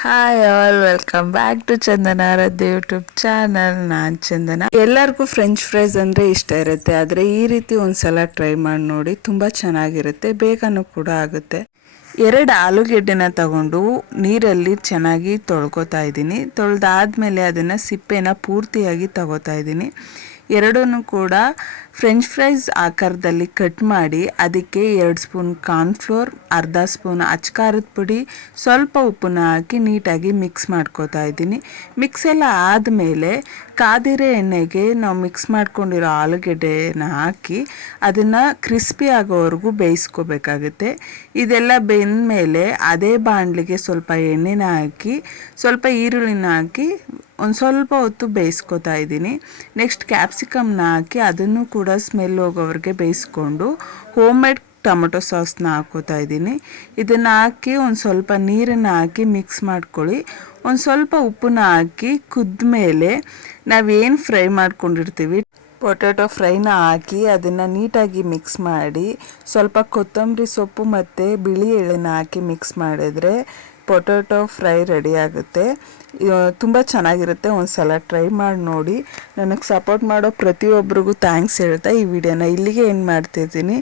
Hi all, welcome back to Chandana Aradhya YouTube channel. ನಾನು ಚಂದನ. ಎಲ್ಲರಿಗೂ French fries ಅಂದರೆ ಇಷ್ಟ ಇರುತ್ತೆ, ಆದರೆ ಈ ರೀತಿ ಒಂದ್ಸಲ ಟ್ರೈ ಮಾಡಿ ನೋಡಿ, ತುಂಬ ಚೆನ್ನಾಗಿರುತ್ತೆ, ಬೇಗನೂ ಕೂಡ ಆಗುತ್ತೆ. 2 ಆಲೂಗೆಡ್ಡೆನ ತಗೊಂಡು ನೀರಲ್ಲಿ ಚೆನ್ನಾಗಿ ತೊಳ್ಕೊತಾ ಇದ್ದೀನಿ. ತೊಳೆದಾದ್ಮೇಲೆ ಅದನ್ನು ಸಿಪ್ಪೆನ ಪೂರ್ತಿಯಾಗಿ ತಗೋತಾ ಇದ್ದೀನಿ. ಎರಡೂ ಕೂಡ ಫ್ರೆಂಚ್ ಫ್ರೈಸ್ ಆಕಾರದಲ್ಲಿ ಕಟ್ ಮಾಡಿ ಅದಕ್ಕೆ 2 ಸ್ಪೂನ್ ಕಾರ್ನ್ಫ್ಲೋರ್, ಅರ್ಧ ಸ್ಪೂನ್ ಅಚ್ಕಾರದ ಪುಡಿ, ಸ್ವಲ್ಪ ಉಪ್ಪನ್ನ ಹಾಕಿ ನೀಟಾಗಿ ಮಿಕ್ಸ್ ಮಾಡ್ಕೋತಾ ಇದ್ದೀನಿ. ಮಿಕ್ಸ್ ಎಲ್ಲ ಆದಮೇಲೆ ಕಾದಿರೋ ಎಣ್ಣೆಗೆ ನಾವು ಮಿಕ್ಸ್ ಮಾಡ್ಕೊಂಡಿರೋ ಆಲೂಗೆಡ್ಡೆನ ಹಾಕಿ ಅದನ್ನು ಕ್ರಿಸ್ಪಿ ಆಗೋವರೆಗೂ ಬೇಯಿಸ್ಕೋಬೇಕಾಗುತ್ತೆ. ಇದೆಲ್ಲ ಬೆಂದಮೇಲೆ ಅದೇ ಬಾಣಲಿಗೆ ಸ್ವಲ್ಪ ಎಣ್ಣೆನ ಹಾಕಿ ಸ್ವಲ್ಪ ಈರುಳ್ಳಿನ ಹಾಕಿ ಒಂದು ಸ್ವಲ್ಪ ಹೊತ್ತು ಬೇಯಿಸ್ಕೊತಾ ಇದ್ದೀನಿ. ನೆಕ್ಸ್ಟ್ ಕ್ಯಾಪ್ಸಿಕಮ್ನ ಹಾಕಿ ಅದನ್ನು ಕೂಡ ಸ್ಮೆಲ್ ಹೋಗೋವರೆಗೆ ಬೇಯಿಸ್ಕೊಂಡು ಹೋಮ್ ಮೇಡ್ ಟೊಮೊಟೊ ಸಾಸ್ನ ಹಾಕೋತಾ ಇದ್ದೀನಿ. ಇದನ್ನು ಹಾಕಿ ಒಂದು ಸ್ವಲ್ಪ ನೀರನ್ನು ಹಾಕಿ ಮಿಕ್ಸ್ ಮಾಡ್ಕೊಳ್ಳಿ. ಒಂದು ಸ್ವಲ್ಪ ಉಪ್ಪನ್ನ ಹಾಕಿ ಕುದ್ಮೇಲೆ ನಾವೇನು ಫ್ರೈ ಮಾಡ್ಕೊಂಡಿರ್ತೀವಿ ಪೊಟ್ಯಾಟೊ ಫ್ರೈನ ಹಾಕಿ ಅದನ್ನು ನೀಟಾಗಿ ಮಿಕ್ಸ್ ಮಾಡಿ ಸ್ವಲ್ಪ ಕೊತ್ತಂಬರಿ ಸೊಪ್ಪು ಮತ್ತು ಬಿಳಿ ಎಳ್ಳನ್ನ ಹಾಕಿ ಮಿಕ್ಸ್ ಮಾಡಿದ್ರೆ ಪೊಟ್ಯಾಟೊ ಫ್ರೈ ರೆಡಿ ಆಗುತ್ತೆ. ತುಂಬ ಚೆನ್ನಾಗಿರುತ್ತೆ, ಒಂದು ಸಲ ಟ್ರೈ ಮಾಡಿ ನೋಡಿ. ನನಗೆ ಸಪೋರ್ಟ್ ಮಾಡೋ ಪ್ರತಿಯೊಬ್ಬರಿಗೂ ಥ್ಯಾಂಕ್ಸ್ ಹೇಳ್ತಾ ಈ ವಿಡಿಯೋನ ಇಲ್ಲಿಗೆ ಎಂಡ್ ಮಾಡ್ತಿದ್ದೀನಿ.